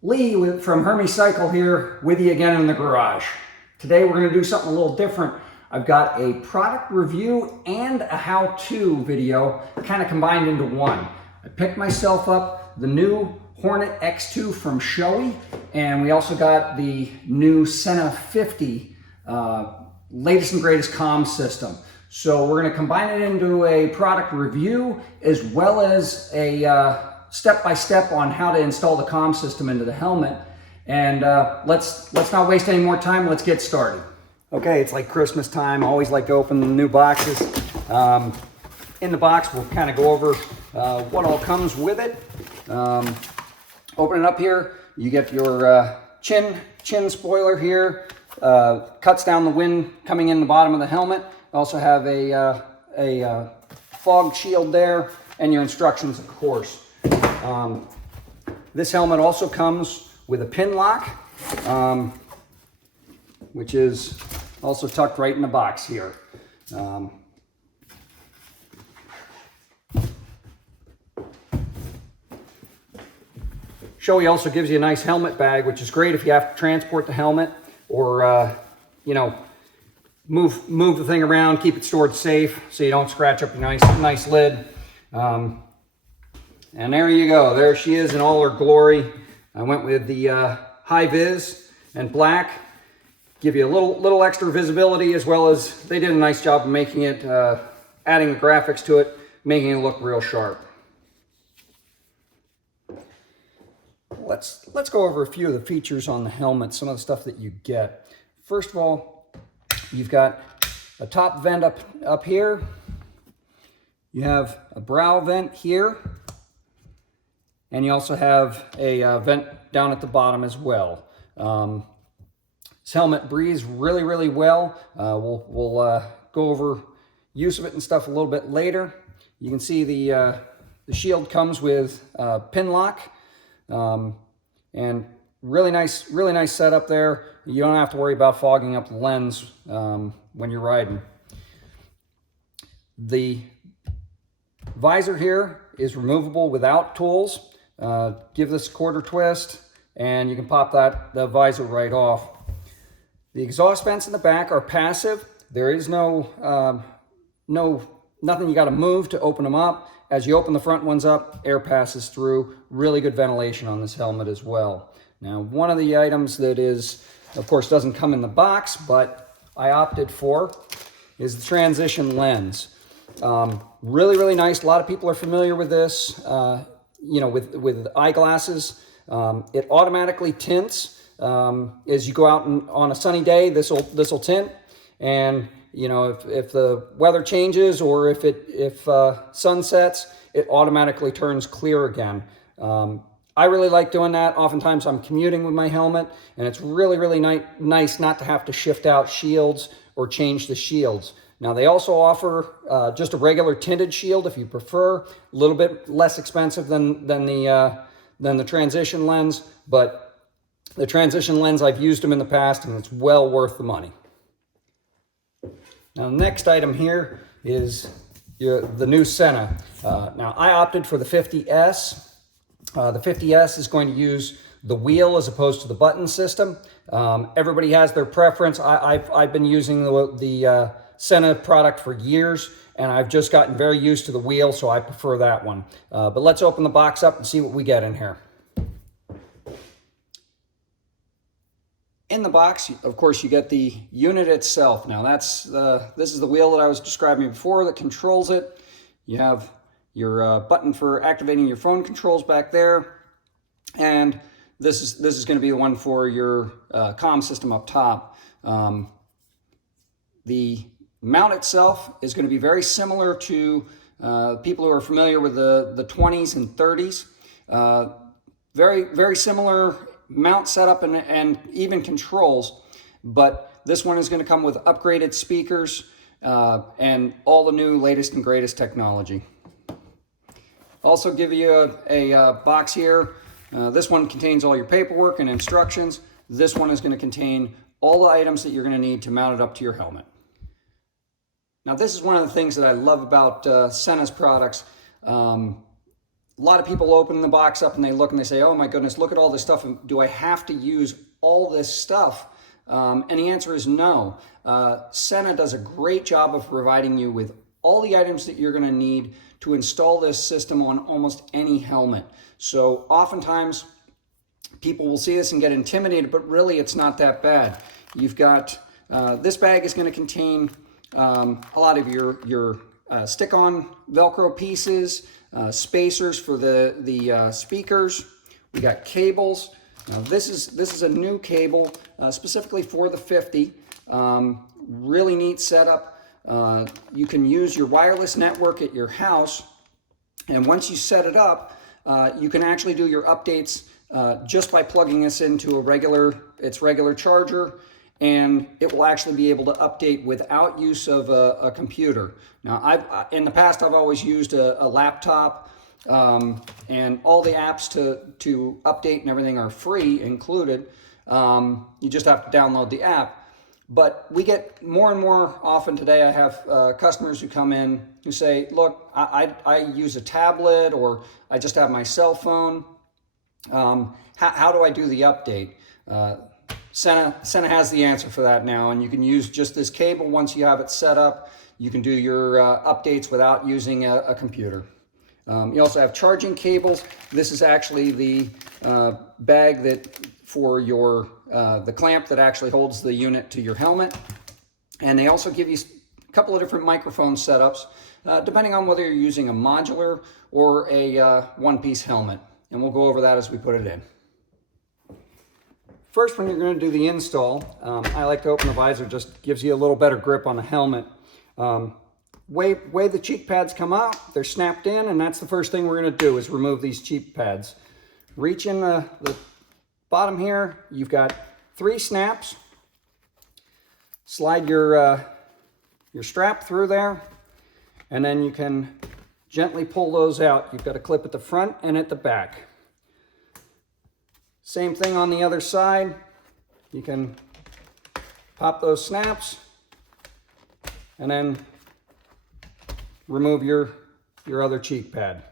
From Hermes Cycle here with you again in the garage. Today we're going to do something a little different. I've got a product review and a how-to video kind of combined into one. I picked myself up the new Hornet X2 from Shoei, and we also got the new Sena 50 latest and greatest comm system. So we're going to combine it into a product review as well as a step-by-step on how to install the comm system into the helmet. And let's not waste any more time. Let's get started. Okay, it's like Christmas time. I always like to open the new boxes. In the box, we'll kind of go over what all comes with it. Open it up here. You get your chin spoiler here. Cuts down the wind coming in the bottom of the helmet. Also have a fog shield there, and your instructions, of course. This helmet also comes with a pin lock, which is also tucked right in the box here. Shoei also gives you a nice helmet bag, which is great if you have to transport the helmet or, you know, move the thing around, keep it stored safe so you don't scratch up your nice lid. And there you go. There she is in all her glory. I went with the high vis and black. Give you a little extra visibility, as well as they did a nice job of making it, adding the graphics to it, making it look real sharp. Let's go over a few of the features on the helmet, some of the stuff that you get. First of all, you've got a top vent up here. You have a brow vent here. And you also have a vent down at the bottom as well. This helmet breathes really well. We'll go over use of it and stuff a little bit later. You can see the shield comes with pin lock, and really nice setup there. You don't have to worry about fogging up the lens when you're riding. The visor here is removable without tools. Give this a quarter twist and you can pop the visor right off. The exhaust vents in the back are passive. There is nothing you got to move to open them up. As you open the front ones up, air passes through. Really good ventilation on this helmet as well. Now, one of the items that is, of course, doesn't come in the box, but I opted for is the transition lens. Really nice. A lot of people are familiar with this. You know, with eyeglasses, it automatically tints as you go out on a sunny day. This will tint, and you know, if the weather changes or if sun sets, it automatically turns clear again. I really like doing that. Oftentimes I'm commuting with my helmet, and it's really nice not to have to shift out shields or change the shields. Now, they also offer just a regular tinted shield if you prefer, a little bit less expensive than the transition lens, but the transition lens, I've used them in the past, and it's well worth the money. Now, the next item here is the new Sena. Now, I opted for the 50S. The 50S is going to use the wheel as opposed to the button system. Everybody has their preference. I've been using the Sena product for years, and I've just gotten very used to the wheel, so I prefer that one. But let's open the box up and see what we get in here. In the box, of course, you get the unit itself. Now, this is the wheel that I was describing before that controls it. You have your button for activating your phone controls back there, and this is going to be the one for your comm system up top. The mount itself is going to be very similar to people who are familiar with the 20s and 30s. Very similar mount setup and even controls, but this one is going to come with upgraded speakers and all the new latest and greatest technology. Also give you a box here. This one contains all your paperwork and instructions. This one is going to contain all the items that you're going to need to mount it up to your helmet. Now, this is one of the things that I love about Sena's products. A lot of people open the box up and they look and they say, oh my goodness, look at all this stuff. Do I have to use all this stuff? And the answer is no. Sena does a great job of providing you with all the items that you're going to need to install this system on almost any helmet. So oftentimes people will see this and get intimidated, but really it's not that bad. You've got, this bag is going to contain a lot of your stick-on Velcro pieces, spacers for the speakers. We got cables. Now this is a new cable specifically for the 50. Really neat setup. You can use your wireless network at your house, and once you set it up, you can actually do your updates just by plugging this into its regular charger, and it will actually be able to update without use of a computer. Now, in the past, I've always used a laptop, and all the apps to update and everything are free included. You just have to download the app. But we get more and more often today, I have customers who come in who say, look, I use a tablet, or I just have my cell phone. How do I do the update? Sena has the answer for that now, and you can use just this cable. Once you have it set up, you can do your updates without using a computer. You also have charging cables. This is actually the bag that for your the clamp that actually holds the unit to your helmet. And they also give you a couple of different microphone setups, depending on whether you're using a modular or a one-piece helmet. And we'll go over that as we put it in. First, when you're going to do the install, I like to open the visor. Just gives you a little better grip on the helmet. Way the cheek pads come out, they're snapped in, and that's the first thing we're going to do is remove these cheek pads. Reach in the bottom here. You've got 3 snaps. Slide your strap through there, and then you can gently pull those out. You've got a clip at the front and at the back. Same thing on the other side. You can pop those snaps and then remove your other cheek pad.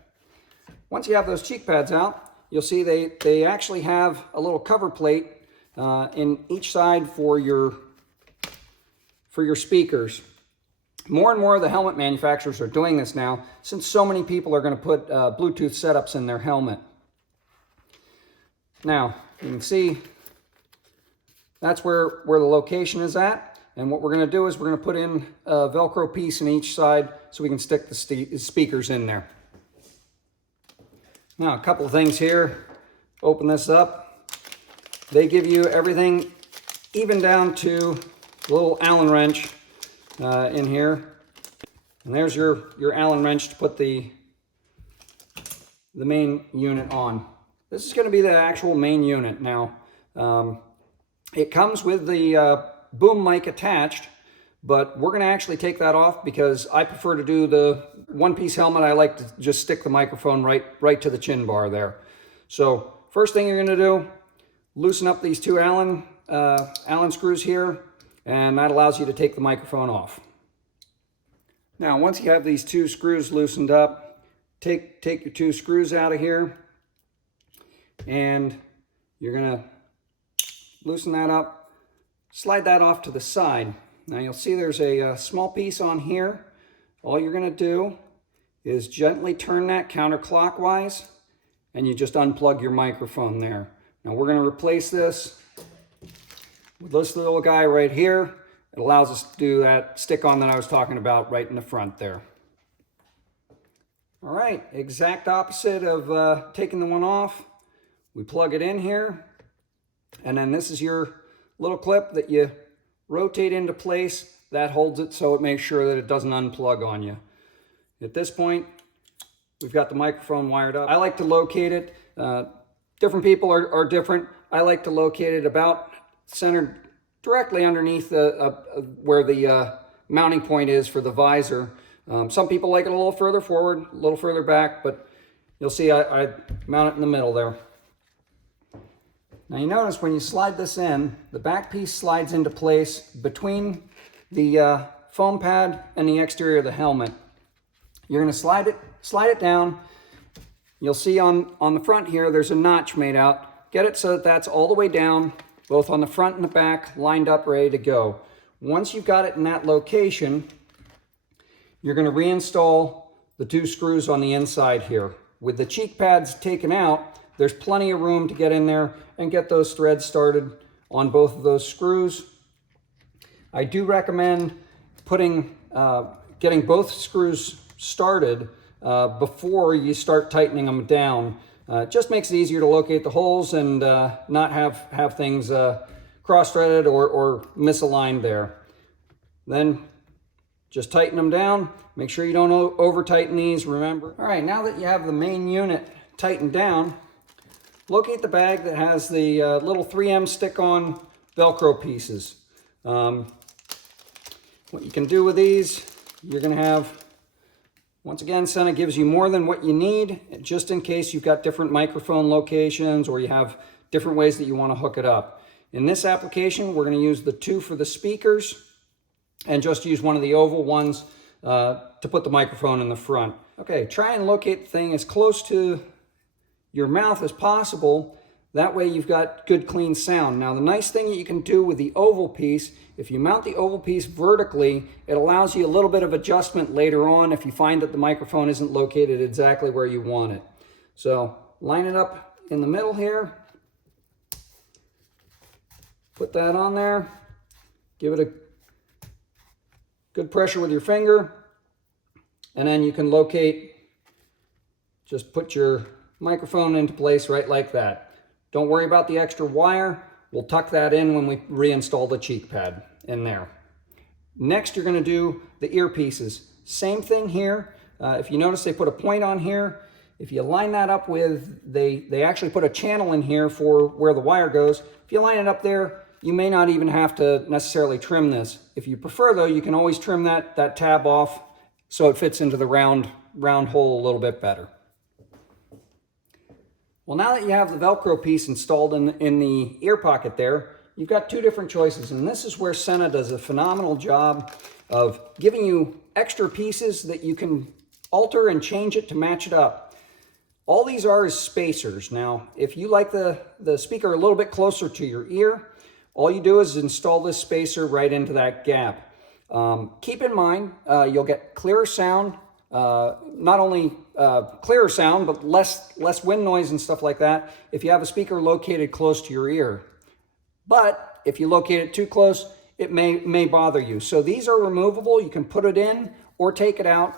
Once you have those cheek pads out, you'll see they actually have a little cover plate in each side for your speakers. More and more of the helmet manufacturers are doing this now, since so many people are going to put Bluetooth setups in their helmet. Now, you can see that's where the location is at. And what we're going to do is we're going to put in a Velcro piece in each side so we can stick the speakers in there. Now, a couple of things here. Open this up. They give you everything, even down to the little Allen wrench in here. And there's your Allen wrench to put the main unit on. This is going to be the actual main unit. Now, it comes with the boom mic attached, but we're going to actually take that off because I prefer to do the one-piece helmet. I like to just stick the microphone right to the chin bar there. So first thing you're going to do, loosen up these 2 Allen screws here, and that allows you to take the microphone off. Now, once you have these 2 screws loosened up, take your 2 screws out of here, and you're going to loosen that up, slide that off to the side. Now you'll see there's a small piece on here. All you're going to do is gently turn that counterclockwise, and you just unplug your microphone there. Now we're going to replace this with this little guy right here. It allows us to do that stick-on that I was talking about right in the front there. All right, exact opposite of taking the one off. We plug it in here, and then this is your little clip that you rotate into place. That holds it so it makes sure that it doesn't unplug on you. At this point, we've got the microphone wired up. I like to locate it. Different people are different. I like to locate it about centered directly underneath where the mounting point is for the visor. Some people like it a little further forward, a little further back, but you'll see I mount it in the middle there. Now you notice when you slide this in, the back piece slides into place between the foam pad and the exterior of the helmet. You're going to slide it down, You'll see on the front here, there's a notch made out. Get it so that that's all the way down, both on the front and the back, lined up, ready to go. Once you've got it in that location, you're going to reinstall the 2 screws on the inside here. With the cheek pads taken out, there's plenty of room to get in there and get those threads started on both of those screws. I do recommend getting both screws started before you start tightening them down. It just makes it easier to locate the holes and not have things cross-threaded or misaligned there. Then just tighten them down. Make sure you don't over-tighten these, remember. All right, now that you have the main unit tightened down, locate the bag that has the little 3M stick-on Velcro pieces. What you can do with these, you're going to have, once again, Sena gives you more than what you need, just in case you've got different microphone locations or you have different ways that you want to hook it up. In this application, we're going to use the 2 for the speakers and just use one of the oval ones to put the microphone in the front. Okay, try and locate the thing as close to your mouth as possible. That way you've got good clean sound. Now the nice thing that you can do with the oval piece, if you mount the oval piece vertically, it allows you a little bit of adjustment later on if you find that the microphone isn't located exactly where you want it. So line it up in the middle here. Put that on there. Give it a good pressure with your finger. And then you can locate, just put your microphone into place right like that. Don't worry about the extra wire. We'll tuck that in when we reinstall the cheek pad in there. Next, you're going to do the earpieces. Same thing here. If you notice, they put a point on here. If you line that up with, they actually put a channel in here for where the wire goes. If you line it up there, you may not even have to necessarily trim this. If you prefer, though, you can always trim that tab off so it fits into the round hole a little bit better. Well, now that you have the Velcro piece installed in the ear pocket there, you've got 2 different choices. And this is where Sena does a phenomenal job of giving you extra pieces that you can alter and change it to match it up. All these are is spacers. Now, if you like the speaker a little bit closer to your ear, all you do is install this spacer right into that gap. Keep in mind, you'll get clearer sound, not only clearer sound, but less wind noise and stuff like that if you have a speaker located close to your ear. But if you locate it too close, it may bother you. So these are removable. You can put it in or take it out.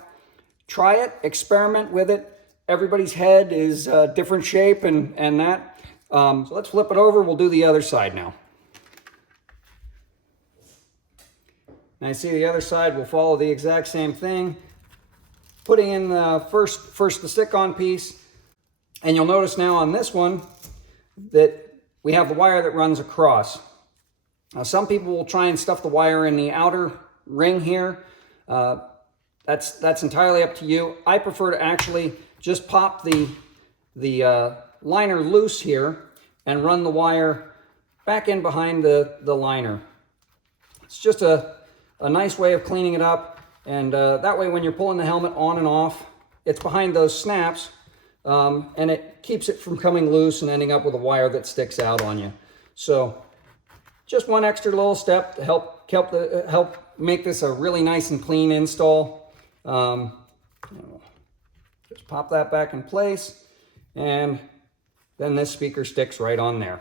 Try it, experiment with it. Everybody's head is a different shape and that. So let's flip it over. We'll do the other side now. And I see the other side will follow the exact same thing. Putting in the first the stick-on piece, and you'll notice now on this one that we have the wire that runs across. Now, some people will try and stuff the wire in the outer ring here. That's entirely up to you. I prefer to actually just pop the liner loose here and run the wire back in behind the liner. It's just a nice way of cleaning it up. And that way when you're pulling the helmet on and off, it's behind those snaps and it keeps it from coming loose and ending up with a wire that sticks out on you. So just one extra little step to help make this a really nice and clean install. Just pop that back in place and then this speaker sticks right on there.